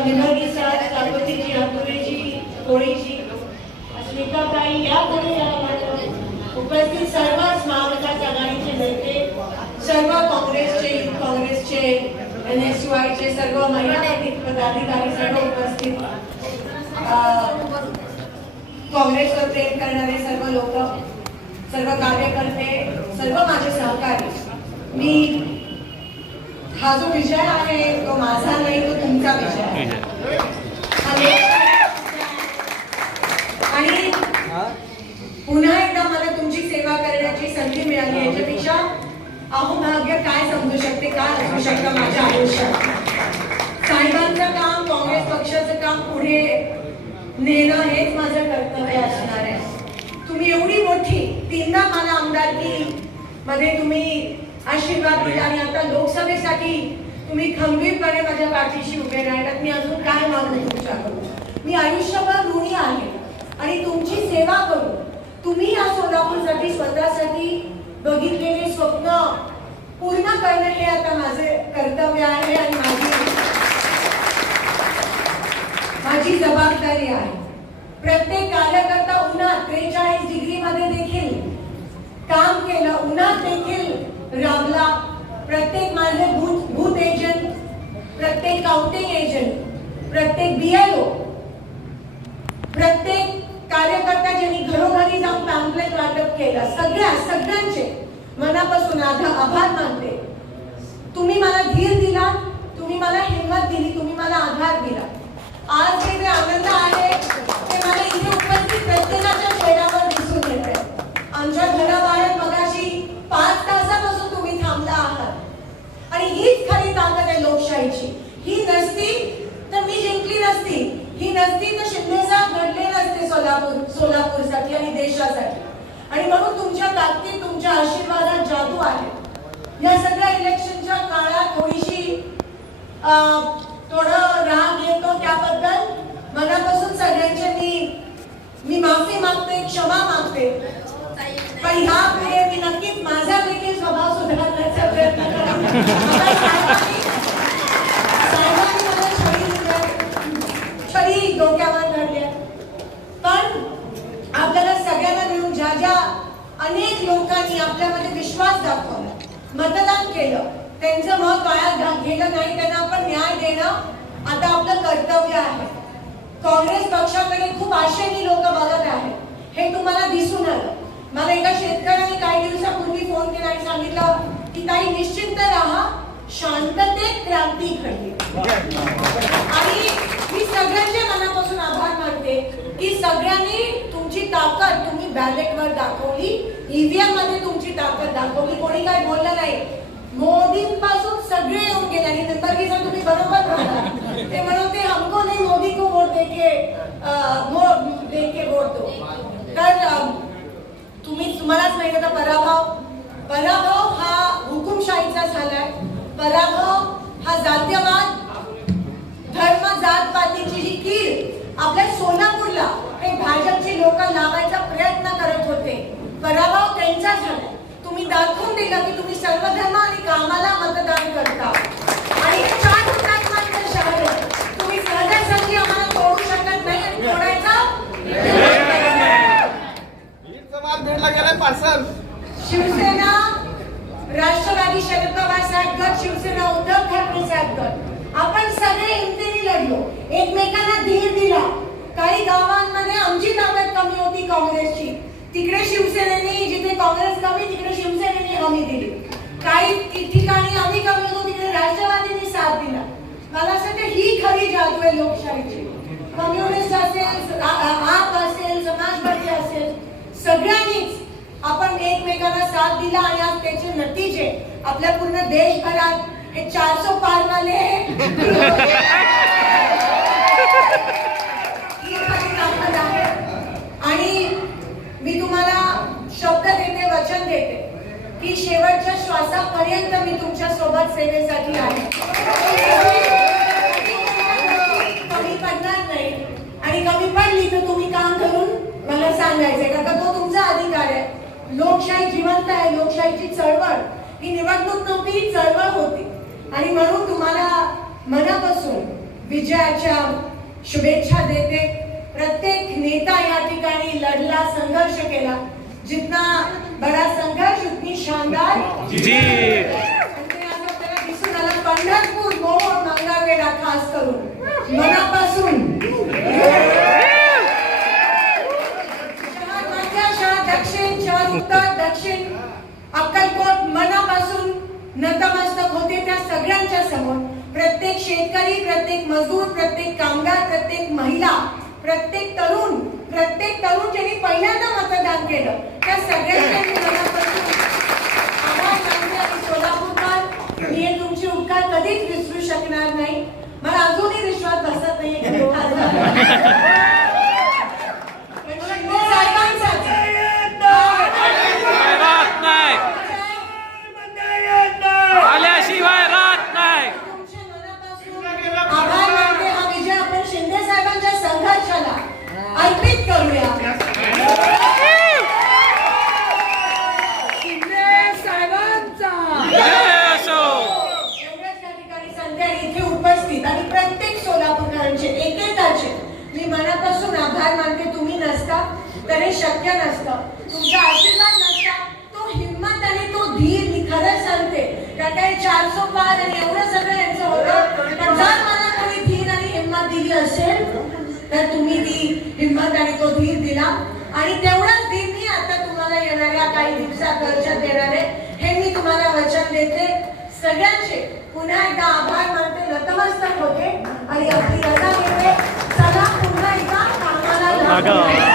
निभागी साथ काकोतीची हातुरीची होळीची अस्मिताताई या पुढे या उपस्थित सर्वच महाविकास आघाडीचे नेते सर्व काँग्रेसचे युथ काँग्रेसचे एन एस वायचे सर्व महिला पदाधिकारी सर्व उपस्थित काँग्रेसवर प्रेम करणारे सर्व लोक सर्व कार्यकर्ते सर्व माझे सहकारी मी हा जो विषय आहे तो माझा नाही तो तुमचा विषय आणि पुन्हा एकदा मला तुमची सेवा करण्याची संधी मिळाली. याच्यापेक्षा अहोभाग्य काय समजू शकते काय असू शकतं माझ्या आयुष्यात? साहेबांचं काम काँग्रेस पक्षाचं काम पुढे नेणं हेच माझं कर्तव्य असणार आहे. तुम्ही एवढी मोठी तीनदा मला आमदारकी मध्ये तुम्ही आशीर्वाद दिला आणि आता लोकसभेसाठी तुम्ही खंबीरपणे माझ्या पाठीशी उभे राहिलात मी अजून काय मागणी तुमच्याकडून. मी आयुष्यभर ऋणी आहे आणि तुमची सेवा करू तुम्ही या सोलापूरसाठी स्वतःसाठी बघितलेले स्वप्न पूर्ण करणं हे आता माझे कर्तव्य आहे आणि माझी माझी जबाबदारी आहे. प्रत्येक कार्यकर्ता उन्हात त्रेचाळीस डिग्री मध्ये देखील काम केलं. उन्हात देखील राबला प्रत्येक माझे बूथ बूथ एजंट प्रत्येक काउंटिंग एजंट प्रत्येक बीएलओ प्रत्येक कार्यकर्ता ज्यांनी घरोघरी जाऊन पॅम्पलेट वाटप केलं सगळ्या सगळ्यांचे मनापासून आधा- आभार मानते. तुम्ही मला धीर दिला तुम्ही मला हिंमत दिली तुम्ही मला आधार दिला. आज हे जे आनंद आहे ते मला इथे उपस्थित प्रत्येकाच्या चेहऱ्यावर दिसून येत आहे आमच्या घराबाहेर मगाशी पाच तासापासून तुम्ही थांबला आहात आणि हीच खरी ताकद आहे लोकशाहीची ही नसती तर मी जिंकली नसती ही नसती तर शिंदे साहेब घडले नसते सोलापूर सोलापूरसाठी आणि देशासाठी आणि म्हणून तुमच्या ताकदीत तुमच्या आशीर्वादात जादू आहे. या सगळ्या इलेक्शनच्या काळात थोडीशी अं, थोडं राग येतो त्याबद्दल मनापासून सगळ्यांचे मी मी माफी मागते क्षमा मागते. पण ह्या पुढे मी नक्कीच माझा देखील स्वभाव सुधारण्याचा प्रयत्न करा लोकांनी आपल्यामध्ये विश्वास दाखवला. मतदान केलं. त्यांचं मत वाया घा- गेलं नाही त्यांना आपण न्याय देणं आता आपलं कर्तव्य आहे. काँग्रेस पक्षाकडे खूप आशेने लोक बघत आहेत. हे तुम्हाला दिसून आलं. मला एका शेतकऱ्याने काही दिवसापूर्वी फोन केला आणि सांगितलं की ताई निश्चिंत राहा. शांततेत क्रांती घडली. आणि मी सगळ्यांच्या की सगळ्यांनी तुमची ताकद तुम्ही बॅलेटवर दाखवली. ईव्हीएममध्ये तुमची ताकद दाखवली. कोणी काय बोललं नाही. मोदींपासून सगळे येऊन गेले. आणि निंबर्गीचा तुम्ही बरोबर बोलला ते म्हणते हमको नाही मोदी को वोट देके देके वोट दो. तर तुम्ही तुम्हालाच माहिती होता पराभव. पराभव हा हुकुमशाहीचा झालाय पराभव हा जातीयवाद धर्म जात आपल्या सोलापूरला हे भाजपची लोक लावायचा प्रयत्न करत होते. पराभव त्यांचा झाला. तुम्ही दाखवून दिलं की तुम्ही सर्व धर्म आणि कामाला मतदान करता. आणि चार शहर आहे. तुम्ही सहजासहजी आम्हाला तोडू शकत नाही आणि तोडायचा शिवसेना राष्ट्रवादी शरद पवार साहेब गट शिवसेना उद्धव ठाकरे साहेब गट आपण सगळे हिमतीने लढलो एकमेकांना धीर दिला काही गावांमध्ये आमची ताकद कमी होती काँग्रेसची. तिकडे शिवसेनेने जिथे काँग्रेस कमी तिकडे शिवसेनेने हमी दिली. काही ठिकाणी आम्ही कमी होतो तिकडे राष्ट्रवादीने साथ दिला. मला असं वाटतं ही खरी जादू आहे लोकशाहीची. कम्युनिस्ट असेल आप असेल समाजवादी असेल सगळ्यांनीच आपण एकमेकांना साथ दिला आणि आज त्याचे नतीजे आपल्या पूर्ण देशभरात हे चारसो पार वाले ही खरी ताकद आहे. आणि मी तुम्हाला शब्द देते वचन देते की शेवटच्या श्वासापर्यंत मी तुमच्यासोबत सेवेसाठी आहे कमी पडणार नाही आणि कमी पडली तर तुम्ही काम करून मला सांगायचंय कारण का तो तुमचा अधिकार आहे लोकशाही जिवंत आहे लोकशाहीची चळवळ. ही निवडणूक नव्हती ही चळवळ होती. आणि म्हणून तुम्हाला मनापासून विजयाच्या शुभेच्छा देते. प्रत्येक नेता या ठिकाणी लढला संघर्ष केला. जितना बडा संघर्ष उतनी शानदार दिसून आलं पंढरपूर मोहोळ मंगळवेढा खास करून. मनापासून शहर मध्य शहर दक्षिण शहर उत्तर दक्षिण अक्कलकोट मनापासून नतमस्तक होते त्या सगळ्यांच्या समोर. प्रत्येक शेतकरी प्रत्येक मजूर प्रत्येक कामगार प्रत्येक महिला प्रत्येक तरुण प्रत्येक तरुण ज्यांनी पहिल्यांदा मतदान केलं. त्या सगळ्यांच्या मी सोलापूरकर मी हे उपकार कधीच विसरू शकणार नाही. मला अजूनही विश्वास बसत नाही की तो खासदार आहे. पण शिंदे साहेबांसाठी राहत नाही आल्याशिवाय राहत नाही तुमचे मनापासून आभार मानते हा विजय आपण शिंदे साहेबांच्या संघर्षाला अर्पित करूया जय असो एवढ्याच या ठिकाणी संध्या इथे उपस्थित आणि प्रत्येक सोलापूरकरांचे एकेकाचे मी मनापासून आभार मानते तुम्ही नसता तर हे शक्य नसतं. तुमचा आशीर्वाद नसता तो हिंमत आणि तो धीर मी खरंच सांगते कारण काही चारसो पार आणि एवढं सगळं यांचं होतं. पण जर मला कोणी धीर आणि हिंमत दिली असेल तर तुम्ही ती हिंमत आणि तो धीर दिला. आणि तेवढाच धीर मी आता तुम्हाला येणाऱ्या काही दिवसात वर्षात देणार आहे. हे मी तुम्हाला वचन देते. सगळ्यांचे पुन्हा एकदा आभार मानते नतमस्तक होते. आणि आपली रजा घेते चला पुन्हा एकदा कामाला